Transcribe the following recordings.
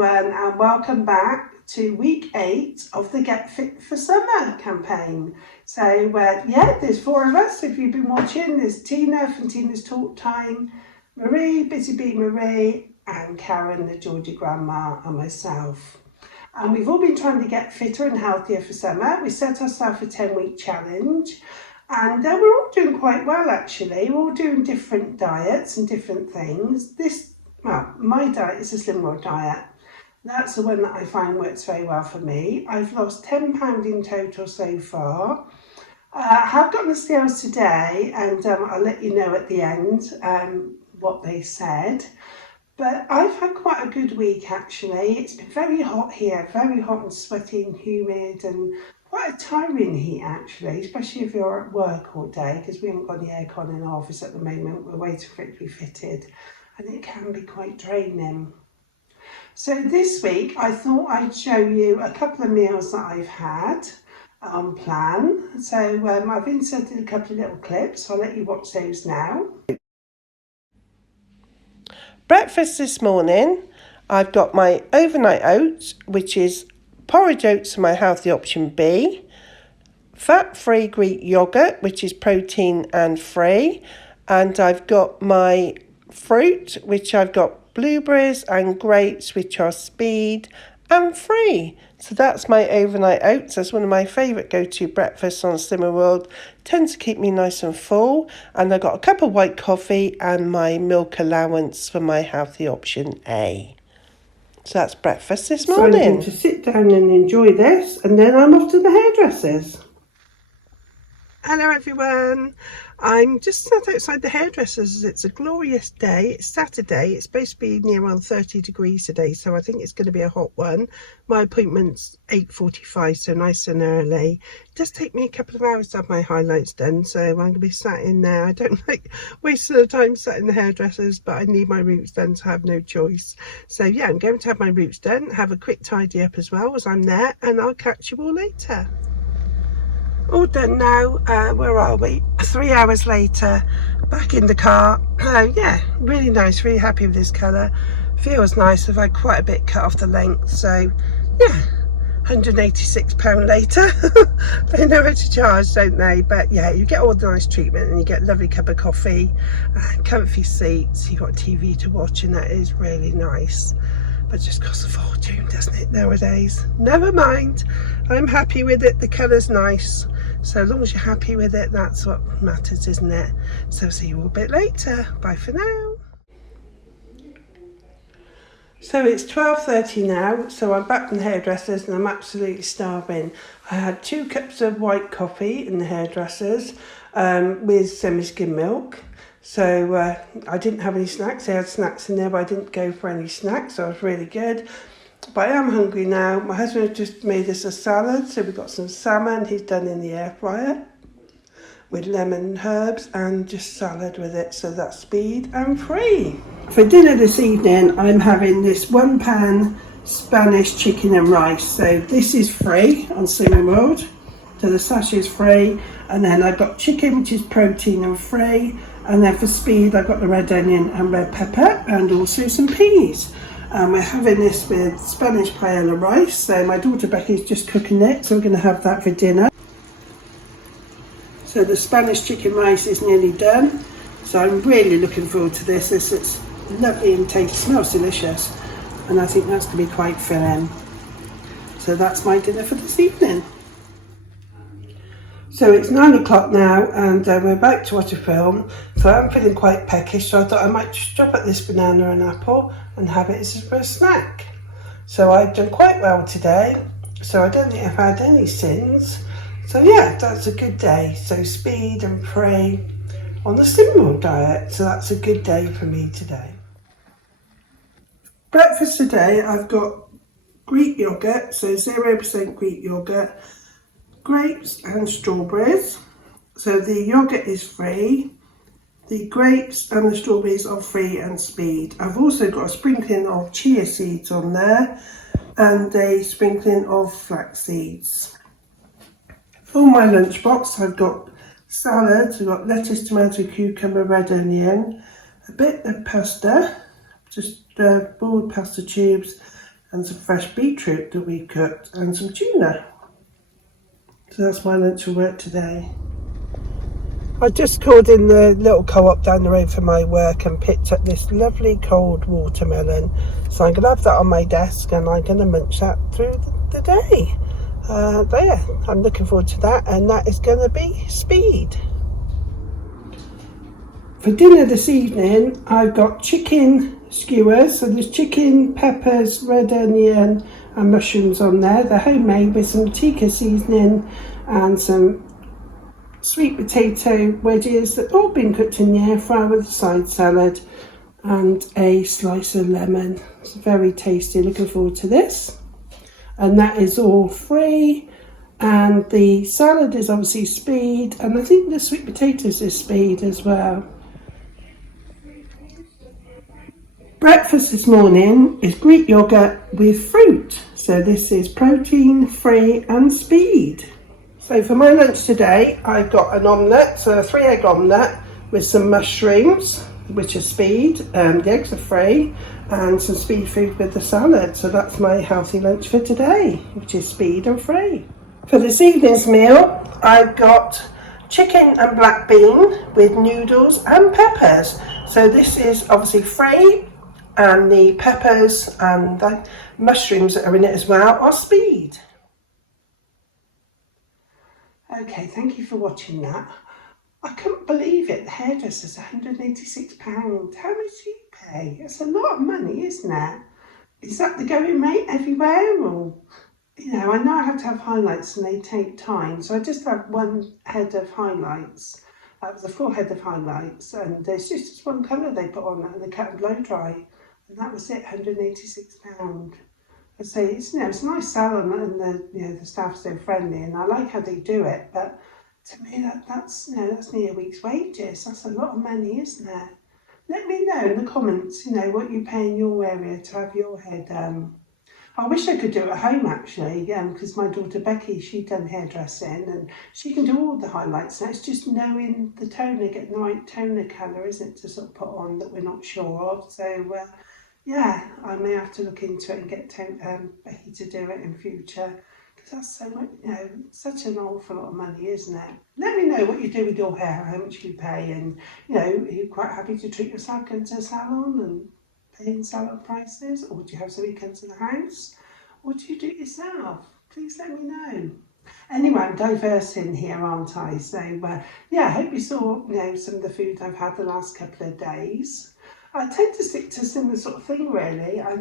everyone, and welcome back to week 8 of the Get Fit for Summer campaign. So there's 4 of us. If you've been watching, there's Tina from Tina's Talk Time, Marie, Busy Bee Marie, and Karen, the Georgie grandma, and myself. And we've all been trying to get fitter and healthier for summer. We set ourselves a 10-week challenge, and we're all doing quite well actually. We're all doing different diets and different things. My diet is a Slim World diet. That's the one that I find works very well for me. I've lost 10 pounds in total so far. I have got on the scales today, and I'll let you know at the end what they said. But I've had quite a good week actually. It's been very hot here, very hot and sweaty and humid, and quite a tiring heat actually, especially if you're at work all day, because we haven't got any aircon in our office at the moment. We're waiting for it to be fitted, and it can be quite draining. So this week I thought I'd show you a couple of meals that I've had on plan. So I've inserted a couple of little clips. I'll let you watch those now. Breakfast this morning, I've got my overnight oats, which is porridge oats, my healthy option B, fat-free Greek yogurt, which is protein and free, and I've got my fruit, which I've got blueberries and grapes, which are speed and free. So that's my overnight oats. That's one of my favourite go-to breakfasts on Slimmer World. Tends to keep me nice and full. And I've got a cup of white coffee and my milk allowance for my healthy option A. So that's breakfast this morning. So I'm going to sit down and enjoy this, and then I'm off to the hairdressers. Hello everyone, I'm just sat outside the hairdressers. It's a glorious day. It's Saturday. It's supposed to be near around 30 degrees today, so I think it's going to be a hot one. My appointment's 8:45, so nice and early. It does take me a couple of hours to have my highlights done, so I'm going to be sat in there. I don't like wasting the time sat in the hairdressers, but I need my roots done, so I have no choice. So yeah, I'm going to have my roots done, have a quick tidy up as well as I'm there, and I'll catch you all later. All done now. Where are we? 3 hours later, back in the car. Yeah, really nice, really happy with this colour. Feels nice. I've had quite a bit cut off the length, so yeah, £186 later. They know how to charge, don't they? But yeah, you get all the nice treatment, and you get a lovely cup of coffee, comfy seats, you've got TV to watch, and that is really nice. But it just costs a fortune, doesn't it, nowadays? Never mind, I'm happy with it. The colour's nice, so as long as you're happy with it, that's what matters, isn't it? So see you all a bit later. Bye for now. So it's 12:30 now, so I'm back from the hairdressers and I'm absolutely starving. I had 2 cups of white coffee in the hairdressers with semi-skim milk. So I didn't have any snacks. They had snacks in there, but I didn't go for any snacks, so it was really good. But I am hungry now. My husband has just made us a salad, so we've got some salmon he's done in the air fryer with lemon and herbs, and just salad with it, so that's speed and free. For dinner this evening, I'm having this 1 pan Spanish chicken and rice. So this is free on Slimmer World, so the sachet is free, and then I've got chicken, which is protein and free. And then for speed, I've got the red onion and red pepper, and also some peas. We're having this with Spanish paella rice. So my daughter Becky's just cooking it, so we're going to have that for dinner. So the Spanish chicken rice is nearly done. So I'm really looking forward to this. This is lovely and tasty, smells delicious. And I think that's going to be quite filling. So that's my dinner for this evening. So it's 9 o'clock now, and we're about to watch a film, so I'm feeling quite peckish, so I thought I might just drop at this banana and apple and have it as a snack. So I've done quite well today, so I don't think I've had any sins. So yeah, that's a good day. So speed and free on the Slimmer World diet, so that's a good day for me today. Breakfast today, I've got Greek yogurt, so 0% Greek yogurt, grapes and strawberries. So the yogurt is free, the grapes and the strawberries are free and speed. I've also got a sprinkling of chia seeds on there and a sprinkling of flax seeds. For my lunchbox, I've got salad. I've got lettuce, tomato, cucumber, red onion, a bit of pasta, just boiled pasta tubes, and some fresh beetroot that we cooked and some tuna. So that's my lunch for work today. I just called in the little co-op down the road for my work and picked up this lovely cold watermelon. So I'm going to have that on my desk and I'm going to munch that through the day. There, I'm looking forward to that, and that is going to be speed. For dinner this evening, I've got chicken skewers. So there's chicken, peppers, red onion and mushrooms on there. They're homemade with some tikka seasoning and some sweet potato wedges that all been cooked in the air fryer with a side salad and a slice of lemon. It's very tasty, looking forward to this. And that is all free, and the salad is obviously speed, and I think the sweet potatoes is speed as well. Breakfast this morning is Greek yogurt with fruit, so this is protein, free and speed. So for my lunch today, I've got an omelette, so a 3-egg omelette with some mushrooms, which are speed, the eggs are free, and some speed food with the salad. So that's my healthy lunch for today, which is speed and free. For this evening's meal, I've got chicken and black bean with noodles and peppers. So this is obviously free, and the peppers and the mushrooms that are in it as well are speed. Okay, thank you for watching that. I couldn't believe it, the hairdresser's £186. How much do you pay? It's a lot of money, isn't it? Is that the going rate everywhere? Or, you know I have to have highlights and they take time, so I just have one head of highlights. That was a full head of highlights, and there's just one colour they put on and they cut and blow dry, and that was it, £186. I say it's it's a nice salon, and the staff's so friendly, and I like how they do it. But to me, that's nearly a week's wages. That's a lot of money, isn't it? Let me know in the comments, what you pay in your area to have your hair done. I wish I could do it at home actually, because my daughter Becky, she'd done hairdressing and she can do all the highlights. Now it's just knowing the toner, getting the right toner colour, isn't it, to sort of put on that we're not sure of. So yeah, I may have to look into it and get Becky to do it in future, because that's so much, such an awful lot of money, isn't it? Let me know what you do with your hair, how much you pay, and are you quite happy to treat yourself, going to a salon and paying salon prices, or do you have somebody come to the house, or do you do it yourself? Please let me know. Anyway, I'm diversing here, aren't I? So yeah, I hope you saw some of the food I've had the last couple of days. I tend to stick to a similar sort of thing really. I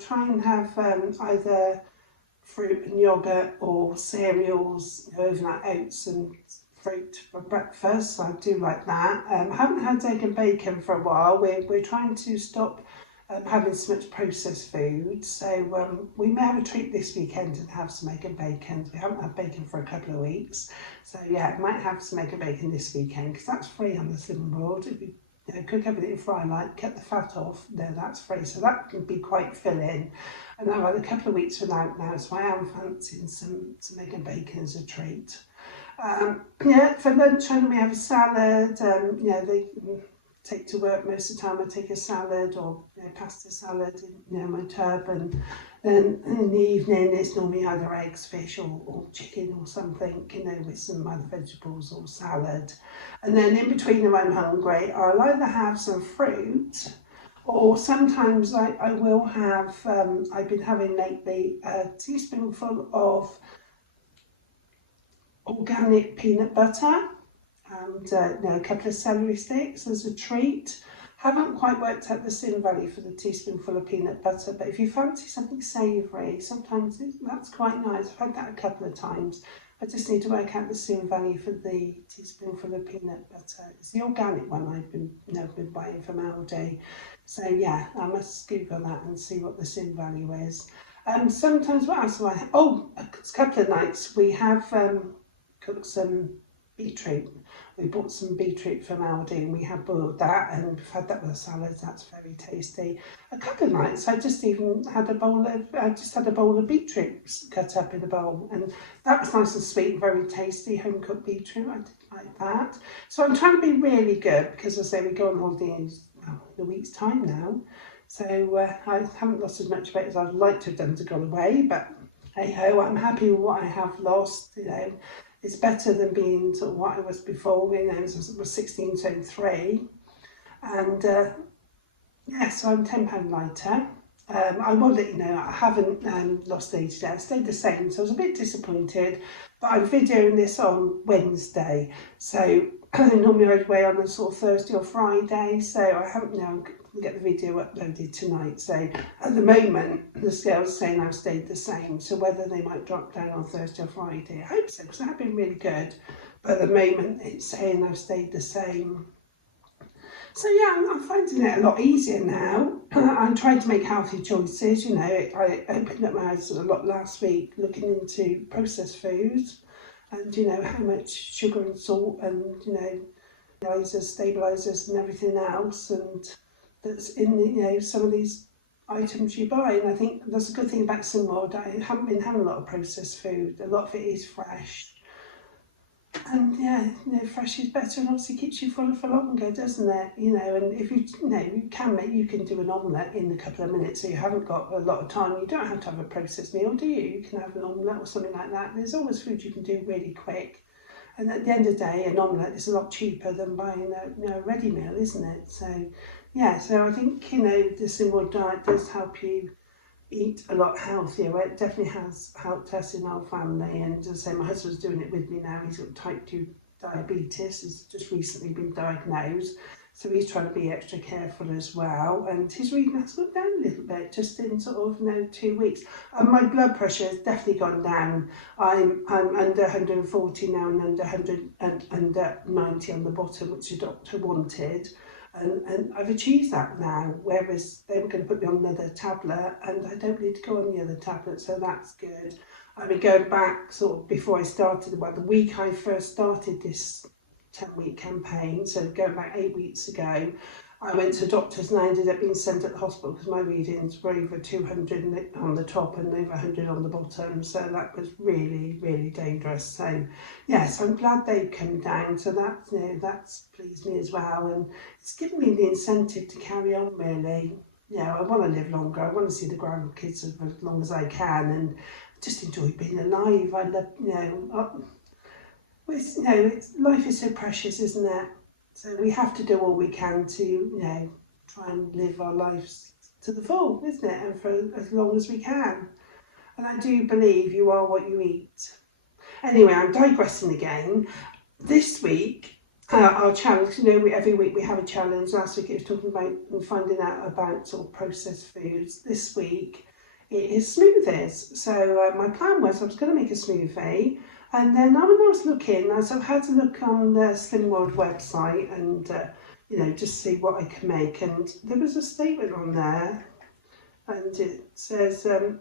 try and have either fruit and yogurt or cereals, overnight oats and fruit for breakfast. I do like that. I haven't had egg and bacon for a while. We're trying to stop having so much processed food. So we may have a treat this weekend and have some egg and bacon. We haven't had bacon for a couple of weeks. So yeah, I might have some egg and bacon this weekend, because that's free on the Slimming World. If you cook everything in fry light, cut the fat off, that's free. So that can be quite filling. And I've had a couple of weeks without now, so I am fancying some egg and bacon as a treat. Yeah, for lunch we have a salad. They take to work most of the time. I take a salad or pasta salad in my tub, and then in the evening it's normally either eggs, fish or chicken or something, with some other vegetables or salad. And then in between, if I'm hungry, I'll either have some fruit, or sometimes I will have, I've been having lately a teaspoonful of organic peanut butter and a couple of celery sticks as a treat. Haven't quite worked out the sin value for the teaspoonful of peanut butter, but if you fancy something savoury, sometimes that's quite nice. I've had that a couple of times. I just need to work out the sin value for the teaspoonful of peanut butter. It's the organic one I've been buying from Aldi. So yeah, I must Google that and see what the sin value is. Sometimes what else do I have? Oh, a couple of nights we have cooked some beetroot. We bought some beetroot from Aldi and we have boiled that, and we've had that with a salad. That's very tasty. A couple of nights I just even had a bowl of beetroot cut up in a bowl, and that was nice and sweet and very tasty. Home cooked beetroot, I did like that. So I'm trying to be really good, because I say we go on holiday in a week's time now. So I haven't lost as much weight as I'd like to have done to go away, but hey ho, I'm happy with what I have lost. It's better than being sort of what I was before. I was 16 stone 3, and yeah, so I'm £10 lighter. I will let you know, I haven't lost 80 today. I stayed the same, so I was a bit disappointed. But I'm videoing this on Wednesday, so normally I'd weigh on a sort of Thursday or Friday, so I haven't I'm going to get the video uploaded tonight. So at the moment, the scale's saying I've stayed the same, so whether they might drop down on Thursday or Friday, I hope so, because I've been really good. But at the moment, it's saying I've stayed the same. So yeah, I'm finding it a lot easier now. I'm trying to make healthy choices. I opened up my eyes a lot last week looking into processed foods and, how much sugar and salt and, stabilizers and everything else, and that's in, some of these items you buy. And I think that's a good thing about Simworld. I haven't been having a lot of processed food. A lot of it is fresh. And yeah, fresh is better, and obviously keeps you fuller for longer, doesn't it? And if you can do an omelette in a couple of minutes, so you haven't got a lot of time. You don't have to have a processed meal, do you? You can have an omelette or something like that. There's always food you can do really quick. And at the end of the day, an omelette is a lot cheaper than buying a ready meal, isn't it? So yeah, so I think, the Simworld diet does help you eat a lot healthier. Well, it definitely has helped us in our family, and as I say, my husband's doing it with me now. He's got type 2 diabetes, has just recently been diagnosed, so he's trying to be extra careful as well, and his reading has gone down a little bit just in sort of 2 weeks, and my blood pressure has definitely gone down. I'm under 140 now and under 100 and under 90 on the bottom, which the doctor wanted. And I've achieved that now, whereas they were going to put me on another tablet, and I don't need to go on the other tablet, so that's good. I mean, going back sort of before I started, the week I first started this 10-week campaign, so going back 8 weeks ago, I went to the doctors and I ended up being sent at the hospital because my readings were over 200 on the top and over 100 on the bottom, so that was really, really dangerous. So yes, I'm glad they've come down, so that's pleased me as well, and it's given me the incentive to carry on really. I want to live longer, I want to see the grandkids as long as I can, and just enjoy being alive. I love, life is so precious, isn't it? So we have to do all we can to, try and live our lives to the full, isn't it? And for as long as we can. And I do believe you are what you eat. Anyway, I'm digressing again. This week, our challenge, every week we have a challenge. Last week it was talking about finding out about sort of processed foods. This week it is smoothies. So my plan was I was going to make a smoothie. And then when I was looking, so I've had to look on the Slimworld website and, just see what I can make. And there was a statement on there, and it says that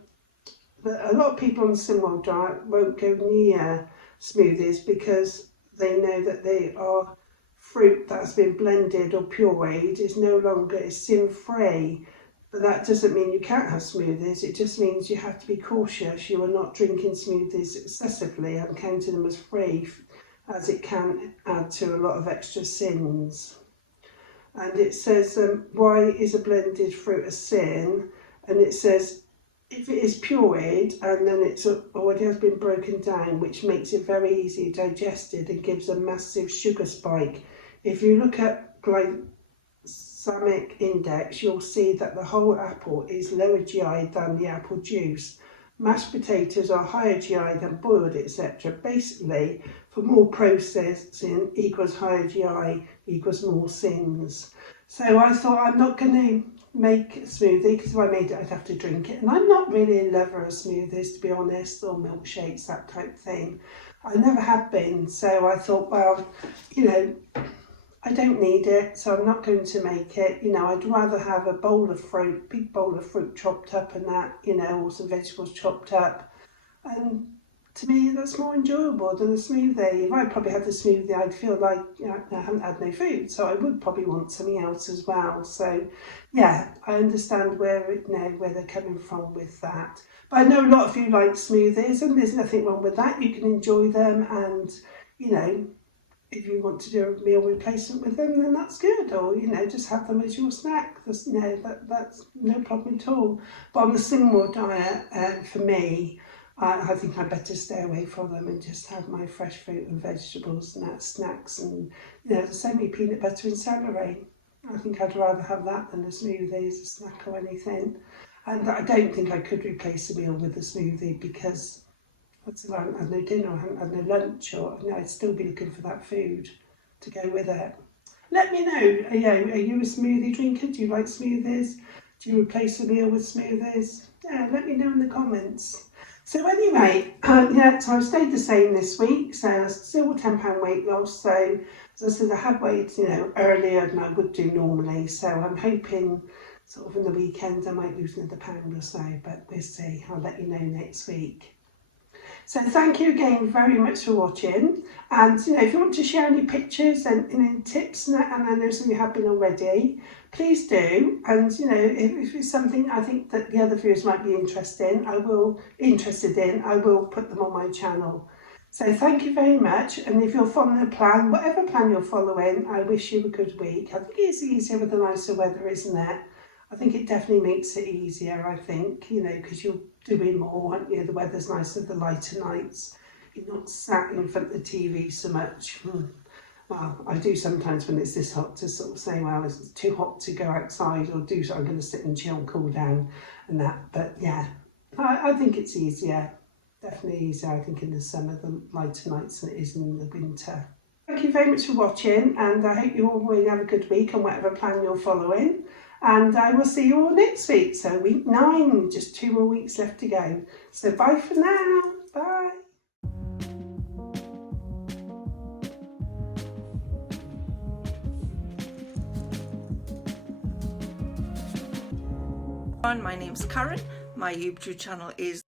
a lot of people on the Slimworld diet won't go near smoothies because they know that they are fruit that's been blended or pureed is no longer sin-free. But that doesn't mean you can't have smoothies, it just means you have to be cautious. You are not drinking smoothies excessively and counting them as free, as it can add to a lot of extra sins. And it says, why is a blended fruit a sin? And it says, if it is pureed and then it's already has been broken down, which makes it very easily digested and gives a massive sugar spike. If you look at glycemic index, you'll see that the whole apple is lower GI than the apple juice. Mashed potatoes are higher GI than boiled, etc. Basically, for more processing equals higher GI equals more sins. So I thought I'm not going to make a smoothie because if I made it I'd have to drink it, and I'm not really a lover of smoothies, to be honest, or milkshakes, that type of thing. I never have been, so I thought, well, I don't need it, so I'm not going to make it. I'd rather have a bowl of fruit, big bowl of fruit chopped up and that, or some vegetables chopped up. And to me, that's more enjoyable than a smoothie. If I probably had the smoothie, I'd feel like I haven't had no food, so I would probably want something else as well. So yeah, I understand where they're coming from with that. But I know a lot of you like smoothies, and there's nothing wrong with that. You can enjoy them, and if you want to do a meal replacement with them, then that's good. Or, you know, just have them as your snack. That's, you know, that's no problem at all. But on the Singmore diet, for me, I think I'd better stay away from them and just have my fresh fruit and vegetables and snacks and, you know, send me peanut butter and celery. I think I'd rather have that than a smoothie as a snack or anything. And I don't think I could replace a meal with a smoothie because I haven't had no dinner, I haven't had no lunch, or you know, I'd still be looking for that food to go with it. Let me know, you know, are you a smoothie drinker? Do you like smoothies? Do you replace a meal with smoothies? Yeah, let me know in the comments. So anyway, yeah, so I've stayed the same this week, so still £10 weight loss. So as I said, I have weighed, you know, earlier than I would do normally. So I'm hoping sort of in the weekend I might lose another £1 or so, but we'll see. I'll let you know next week. So thank you again very much for watching, and you know, if you want to share any pictures and you know, tips, and I know some of you have been already, please do. And you know, if it's something I think that the other viewers might be interested in, I will put them on my channel. So thank you very much, and if you're following a plan, whatever plan you're following, I wish you a good week. I think it's easier with the nicer weather, isn't it? I think it definitely makes it easier, I think, you know, because you're doing more, aren't you? The weather's nicer, the lighter nights. You're not sat in front of the TV so much. Well, I do sometimes when it's this hot to sort of say, well, it's too hot to go outside or do so. I'm going to sit and chill, cool down and that. But yeah, I think it's easier. Definitely easier, I think, in the summer, the lighter nights than it is in the winter. Thank you very much for watching, and I hope you all really have a good week on whatever plan you're following. And I will see you all next week. So week 9, just 2 more weeks left to go. So bye for now. Bye. My name's Karen. My YouTube channel is